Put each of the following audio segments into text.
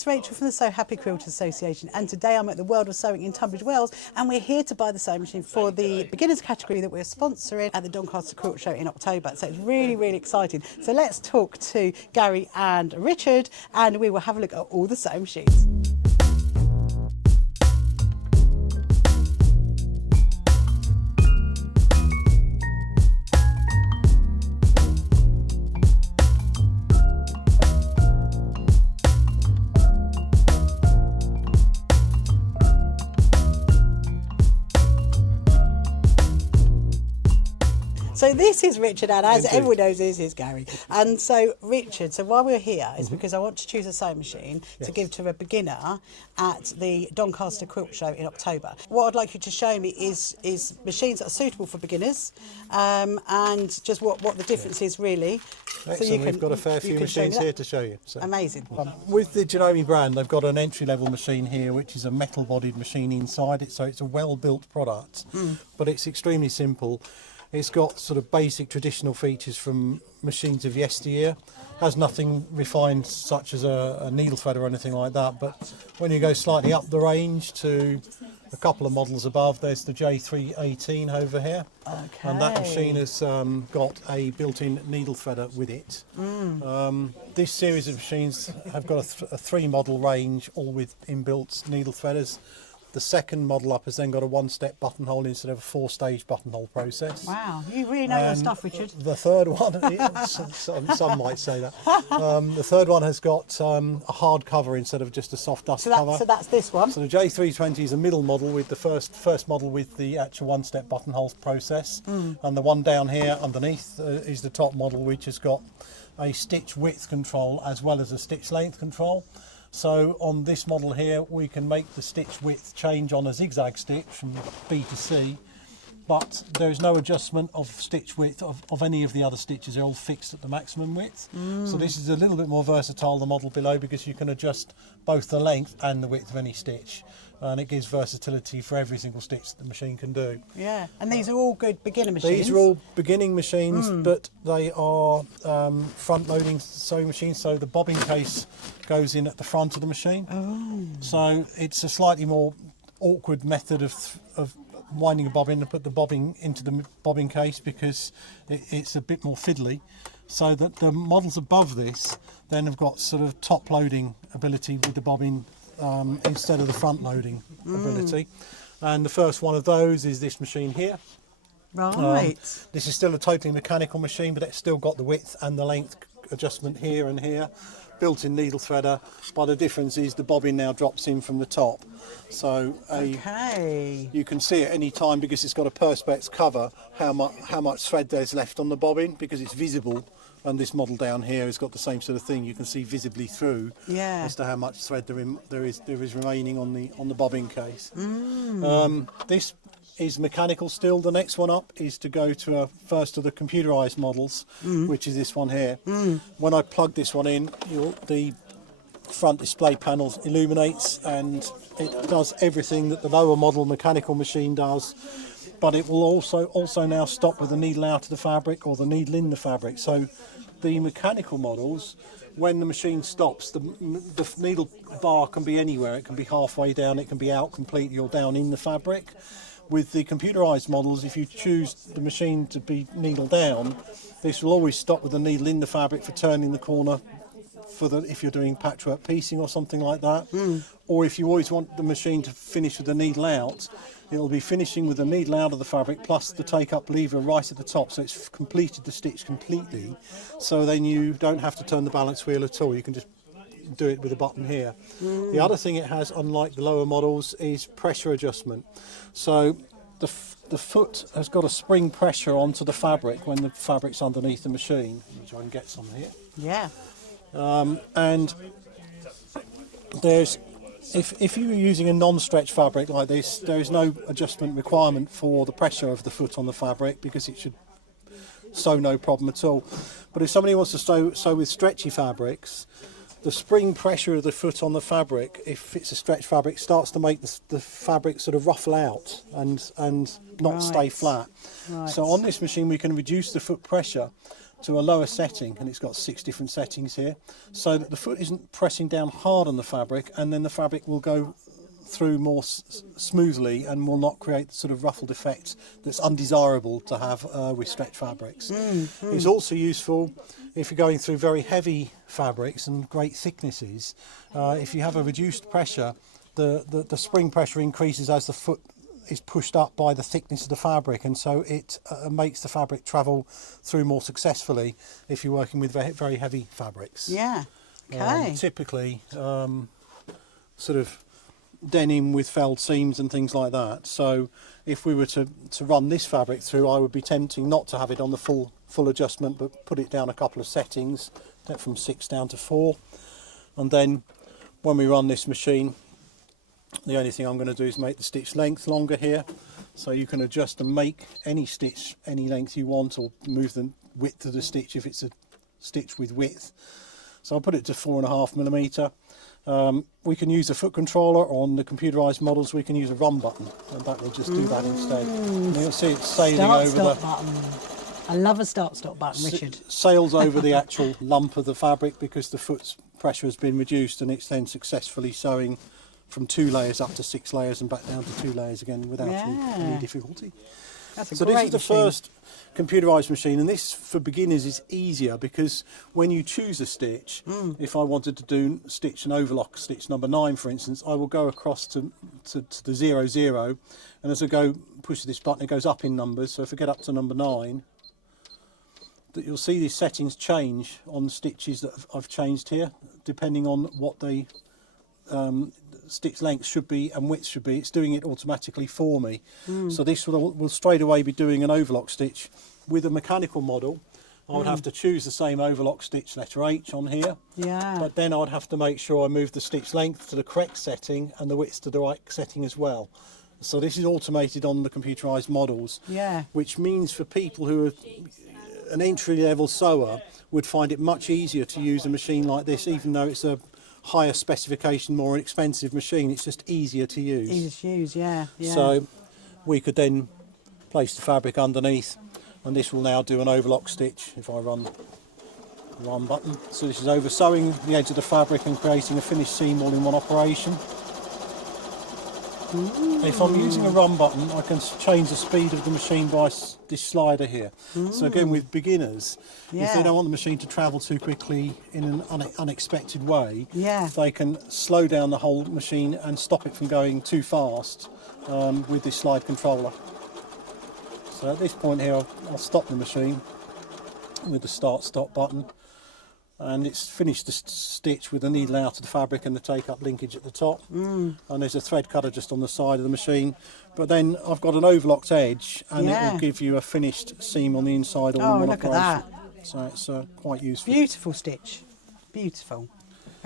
it's Rachel from the So Happy Quilters Association, and today I'm at the World of Sewing in Tunbridge Wells, and we're here to buy the sewing machine for the beginners category that we're sponsoring at the Doncaster Quilt Show in October. So it's really, really exciting. So let's talk to Gary and Richard, and we will have a look at all the sewing machines. So this is Richard, and as everyone knows, this is Gary. And so Richard, so why we're here is because I want to choose a sewing machine to give to a beginner at the Doncaster Quilt Show in October. What I'd like you to show me is machines that are suitable for beginners, and just what the difference is really. Excellent. So We've got a fair few machines here to show you. So. Amazing. With the Janome brand, they've got an entry-level machine here, which is a metal-bodied machine inside it, so it's a well-built product, but it's extremely simple. It's got sort of basic traditional features from machines of yesteryear. Has nothing refined such as a needle thread or anything like that, but when you go slightly up the range to a couple of models above, there's the J318 over here. Okay. And that machine has got a built-in needle threader with it. This series of machines have got a three model range, all with inbuilt needle threaders. The second model up has then got a one-step buttonhole instead of a four-stage buttonhole process. Wow, you really know your stuff, Richard. The third one, some might say that. The third one has got a hard cover instead of just a soft dust cover. So that's this one. So the J320 is a middle model with the first model with the actual one-step buttonhole process, and the one down here underneath is the top model, which has got a stitch width control as well as a stitch length control. So on this model here, we can make the stitch width change on a zigzag stitch from B to C, but there is no adjustment of stitch width of any of the other stitches. They're all fixed at the maximum width. So this is a little bit more versatile than the model below, because you can adjust both the length and the width of any stitch. And it gives versatility for every single stitch that the machine can do. Yeah, and these are all good beginner machines. These are all beginning machines, but they are front-loading sewing machines, so the bobbin case goes in at the front of the machine. So it's a slightly more awkward method of winding a bobbin and put the bobbin into the bobbin case, because it's a bit more fiddly. So that the models above this then have got sort of top-loading ability with the bobbin instead of the front loading ability. And the first one of those is this machine here. Right. This is still a totally mechanical machine, but it's still got the width and the length adjustment here and here, built-in needle threader, but the difference is the bobbin now drops in from the top. So you can see at any time, because it's got a perspex cover, how much thread there's left on the bobbin, because it's visible. And this model down here has got the same sort of thing. You can see visibly through as to how much thread there is remaining on the bobbin case. This is mechanical still. The next one up is to go to first of the computerized models, which is this one here. When I plug this one in, the front display panel illuminates, and it does everything that the lower model mechanical machine does. But it will also now stop with the needle out of the fabric or the needle in the fabric. So the mechanical models, when the machine stops, the needle bar can be anywhere. It can be halfway down, it can be out completely, or down in the fabric. With the computerized models, if you choose the machine to be needle down, this will always stop with the needle in the fabric for turning the corner if you're doing patchwork piecing or something like that. Or if you always want the machine to finish with the needle out, it'll be finishing with the needle out of the fabric plus the take-up lever right at the top, so it's completed the stitch completely. So then you don't have to turn the balance wheel at all. You can just do it with a button here. The other thing it has, unlike the lower models, is pressure adjustment. So the foot has got a spring pressure onto the fabric when the fabric's underneath the machine. Let me try and get some here. Yeah. And there's if you were using a non-stretch fabric like this, there is no adjustment requirement for the pressure of the foot on the fabric, because it should sew no problem at all. But if somebody wants to sew with stretchy fabrics, the spring pressure of the foot on the fabric, if it's a stretch fabric, starts to make the fabric sort of ruffle out and not stay flat. So on this machine we can reduce the foot pressure to a lower setting, and it's got 6 different settings here, so that the foot isn't pressing down hard on the fabric, and then the fabric will go through more smoothly and will not create the sort of ruffled effect that's undesirable to have with stretch fabrics. It's also useful if you're going through very heavy fabrics and great thicknesses. If you have a reduced pressure, the spring pressure increases as the foot is pushed up by the thickness of the fabric, and so it makes the fabric travel through more successfully if you're working with very, very heavy fabrics. Yeah, okay. Typically sort of denim with felled seams and things like that. So if we were to run this fabric through, I would be tempting not to have it on the full adjustment, but put it down a couple of settings, from 6 down to 4. And then when we run this machine, the only thing I'm going to do is make the stitch length longer here, so you can adjust and make any stitch any length you want, or move the width of the stitch if it's a stitch with width. So I'll put it to 4.5mm. We can use a foot controller. On the computerized models we can use a run button, and that will just do that instead. And you'll see it's sailing over the button. I love a start-stop button, Richard. Sails over the actual lump of the fabric because the foot's pressure has been reduced, and it's then successfully sewing from 2 layers up to 6 layers and back down to 2 layers again without any difficulty. That's a so great this is the machine. first computerised machine, and this for beginners is easier because when you choose a stitch, if I wanted to do stitch and overlock stitch number 9 for instance, I will go across to the 0, 0, and as I go push this button it goes up in numbers. So if I get up to number 9, that you'll see these settings change on the stitches that I've changed here depending on what the stitch length should be and width should be. It's doing it automatically for me. So this will straight away be doing an overlock stitch. With a mechanical model I would have to choose the same overlock stitch, letter H, on here, but then I would have to make sure I move the stitch length to the correct setting and the width to the right setting as well. So this is automated on the computerized models, which means for people who are an entry-level sewer would find it much easier to use a machine like this, even though it's a higher specification, more expensive machine. It's just easier to use. Easier to use, yeah. So we could then place the fabric underneath, and this will now do an overlock stitch if I run the run button. So this is over sewing the edge of the fabric and creating a finished seam all in one operation. If I'm using a run button, I can change the speed of the machine by this slider here. So again, with beginners, if they don't want the machine to travel too quickly in an unexpected way, they can slow down the whole machine and stop it from going too fast with this slide controller. So at this point here, I'll stop the machine with the start-stop button, and it's finished the stitch with the needle out of the fabric and the take-up linkage at the top, and there's a thread cutter just on the side of the machine. But then I've got an overlocked edge, and it will give you a finished seam on the inside all in one look operation. at that. So it's quite useful. Beautiful stitch, beautiful.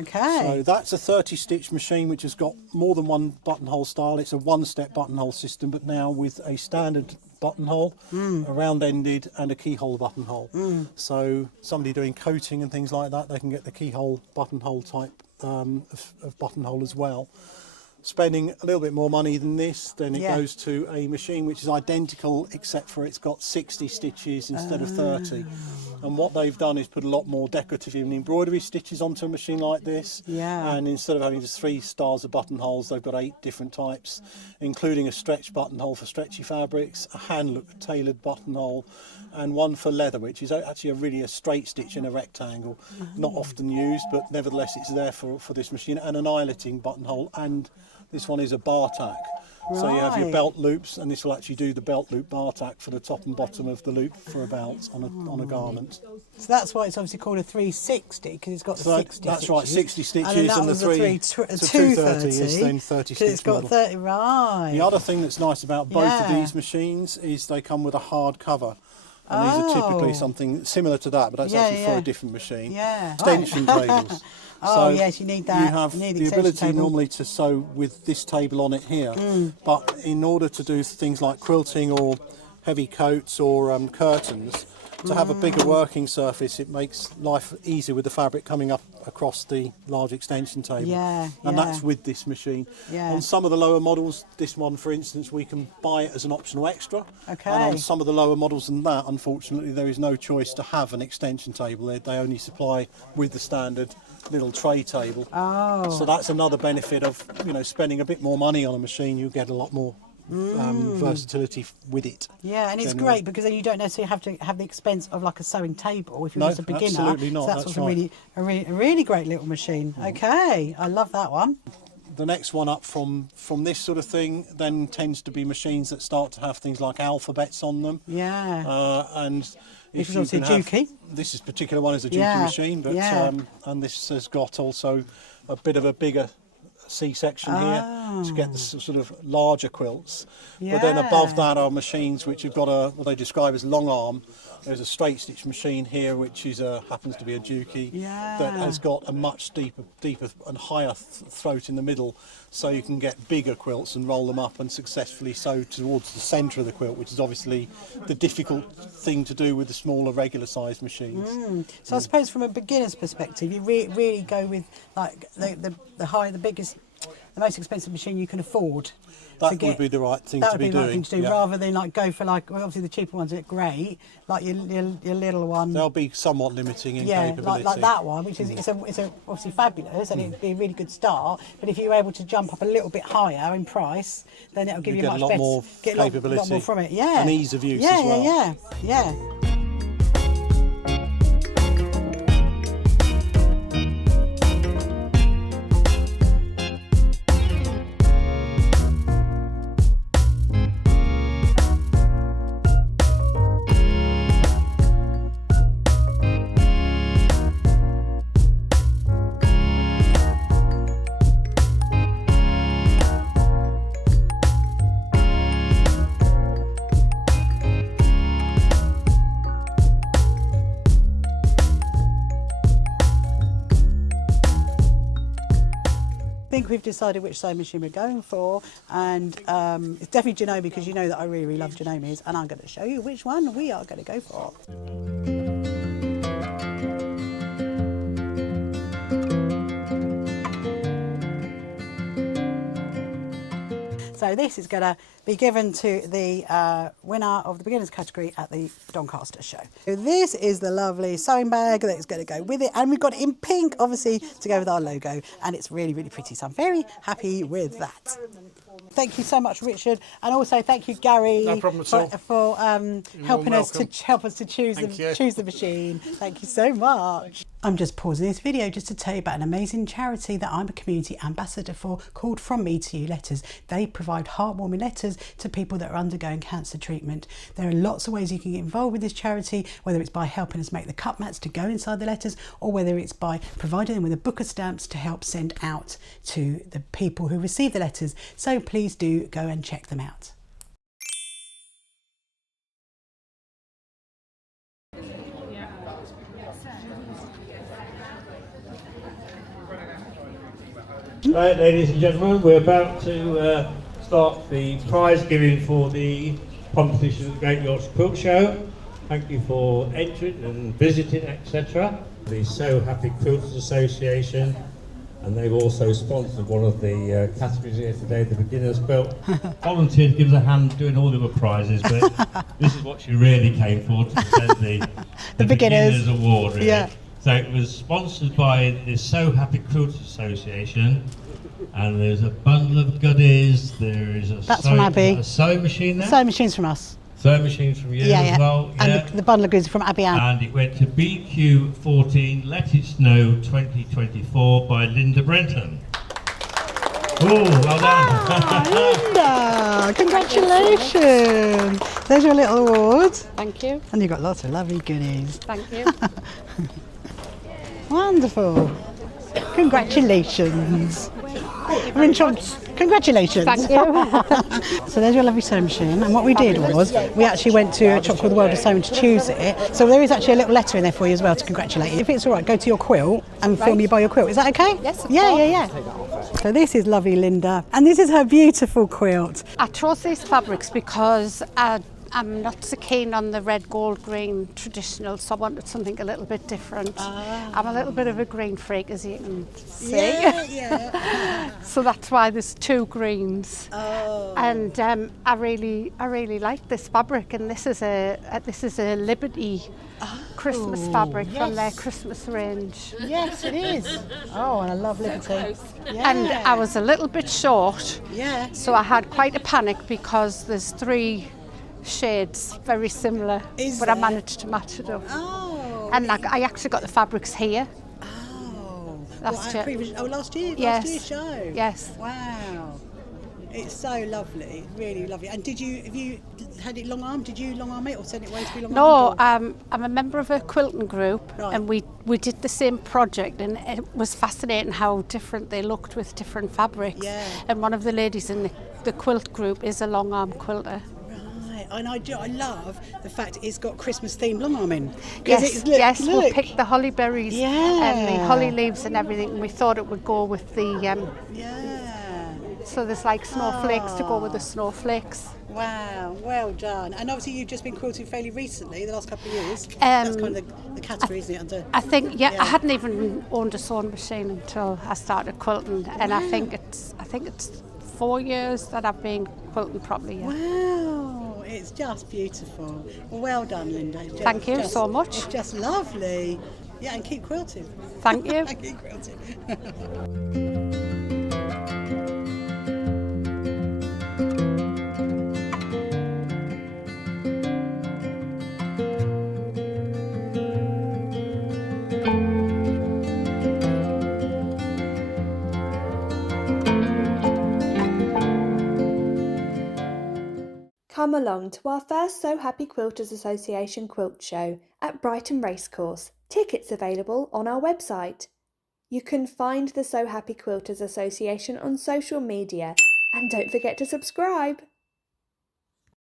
Okay. So that's a 30-stitch machine which has got more than one buttonhole style. It's a one-step buttonhole system, but now with a standard buttonhole, a round-ended and a keyhole buttonhole. So somebody doing coating and things like that, they can get the keyhole buttonhole type of buttonhole as well. Spending a little bit more money than this, then it goes to a machine which is identical except for it's got 60 stitches instead of 30. And what they've done is put a lot more decorative and embroidery stitches onto a machine like this. And instead of having just 3 styles of buttonholes, they've got 8 different types, including a stretch buttonhole for stretchy fabrics, a hand-look tailored buttonhole, and one for leather, which is actually really a straight stitch in a rectangle. Not often used, but nevertheless it's there for this machine, and an eyeletting buttonhole, and this one is a bar tack. So you have your belt loops, and this will actually do the belt loop bar tack for the top and bottom of the loop for a belt on a garment. So that's why it's obviously called a 360, because it's got the 60 That's stitches. right, 60 stitches, and the 230 is then 30 stitch it's got model. 30, right. The other thing that's nice about both of these machines is they come with a hard cover. And these are typically something similar to that, but that's actually for a different machine. Extension tables. So yes, you need that. You have need the ability normally to sew with this table on it here, but in order to do things like quilting or heavy coats or curtains, to have a bigger working surface, it makes life easier with the fabric coming up across the large extension table. Yeah, and yeah. that's with this machine. Yeah. On some of the lower models, this one for instance, we can buy it as an optional extra. Okay. And on some of the lower models than that, unfortunately, there is no choice to have an extension table. They only supply with the standard little tray table. Oh. So that's another benefit of, you know, spending a bit more money on a machine. You get a lot more versatility with it. Yeah, and it's generally. great because then you don't necessarily have to have the expense of like a sewing table if you're No, just a beginner. absolutely not, So that's, that's what's right. a really great little machine. Okay, I love that one. The next one up from this sort of thing then tends to be machines that start to have things like alphabets on them. Yeah. And This if is you obviously can a have, Juki. this particular one is a Juki Yeah, machine, but yeah. and this has got also a bit of a bigger C-section here to get the sort of larger quilts. But then above Yeah. that are machines which have got what they describe as long arm. There's a straight stitch machine here which is happens to be a Juki that has got a much deeper and higher throat in the middle, so you can get bigger quilts and roll them up and successfully sew towards the centre of the quilt, which is obviously the difficult thing to do with the smaller regular sized machines. So I suppose from a beginner's perspective, you really go with like the biggest, the most expensive machine you can afford. That would be the right thing That to would be be the right doing. thing to do, yeah. rather than like go for like, well, obviously the cheaper ones are great, like your little one. They'll be somewhat limiting in Yeah, capability. like that one, which is it's obviously fabulous, and it'd be a really good start. But if you're able to jump up a little bit higher in price, then it'll give you, get much a lot better, more get a lot capability more from it. Yeah, and ease of use yeah, as well. Yeah. I think we've decided which sewing machine we're going for, and it's definitely Janome, because you know that I really love Janome's, and I'm going to show you which one we are going to go for. So this is going to be given to the winner of the beginners category at the Doncaster show. So this is the lovely sewing bag that's going to go with it, and we've got it in pink, obviously, to go with our logo, and it's really, really pretty. So I'm very happy with that. Thank you so much, Richard, and also thank you, Gary, No problem at all. for helping us to choose Thank you. choose the machine. Thank you so much. I'm just pausing this video just to tell you about an amazing charity that I'm a community ambassador for, called From Me to You Letters. They provide heartwarming letters to people that are undergoing cancer treatment. There are lots of ways you can get involved with this charity, whether it's by helping us make the cut mats to go inside the letters, or whether it's by providing them with a book of stamps to help send out to the people who receive the letters. So please do go and check them out. Right, ladies and gentlemen, we're about to start the prize giving for the competition at the Great Yorkshire Quilt Show. Thank you for entering and visiting, etc. The So Happy Quilters Association, and they've also sponsored one of the categories here today, the Beginner's Quilt. Volunteered to give us a hand doing all the other prizes, but this is what she really came for, to present the Beginners Award, really. Yeah. So it was sponsored by the So Happy Quilters Association, and there's a bundle of goodies. There is a That's from Abbie. a sewing machine there. Sewing machines from us. Sewing machines from you as well. And the bundle of goods from AbbieAnne. And it went to BQ14 Let It Snow 2024 by Linda Bentham. Oh, well done. Linda, congratulations. There's your little award. Thank you. And you've got lots of lovely goodies. Thank you. Wonderful. Congratulations. Congratulations. Thank you. So there's your lovely sewing machine, and what we did was we actually went to a shop called The World of Sewing to choose it. So there is actually a little letter in there for you as well to congratulate you. If it's all right, go to your quilt and film you by your quilt. Is that okay? Yes, of yeah, course. yeah. So this is lovely Linda, and this is her beautiful quilt. I chose these fabrics because I I'm not so keen on the red, gold, green traditional, so I wanted something a little bit different. I'm a little bit of a green freak, as you can see. Yeah. So that's why there's 2 greens. Oh. And I really like this fabric, and this is a Liberty Christmas fabric from their Christmas range. Yes, it is. Oh, and I love Liberty. Yeah. And I was a little bit short, Yeah. so I had quite a panic because there's 3 shades very similar, Is but I there? managed to match it up. Oh. And I actually got the fabrics here. Oh. Last year. Last year? Yes. Last year's show? Yes. Wow. It's so lovely, really lovely. And have you had it long arm? Did you long arm it or send it away to be long No, armed? I'm a member of a quilting group, Right. and we did the same project, and it was fascinating how different they looked with different fabrics. Yeah. And one of the ladies in the quilt group is a long arm quilter. Right, and I love the fact it's got Christmas themed long arming. Yes, we picked the holly berries and the Yeah. holly leaves and everything, and we thought it would go with the Yeah. so there's like snowflakes to go with the snowflakes. Wow, well done. And obviously you've just been quilting fairly recently, the last couple of years. That's kind of the category, isn't it? Under I think I hadn't even owned a sewing machine until I started quilting, and I think it's 4 years that I've been quilting properly. Yeah. Wow, it's just beautiful. Well done, Linda. Thank you so much. It's just lovely. Yeah, and keep quilting. Thank you. Keep quilting. Come along to our first So Happy Quilters Association quilt show at Brighton Racecourse. Tickets available on our website. You can find the So Happy Quilters Association on social media, and don't forget to subscribe.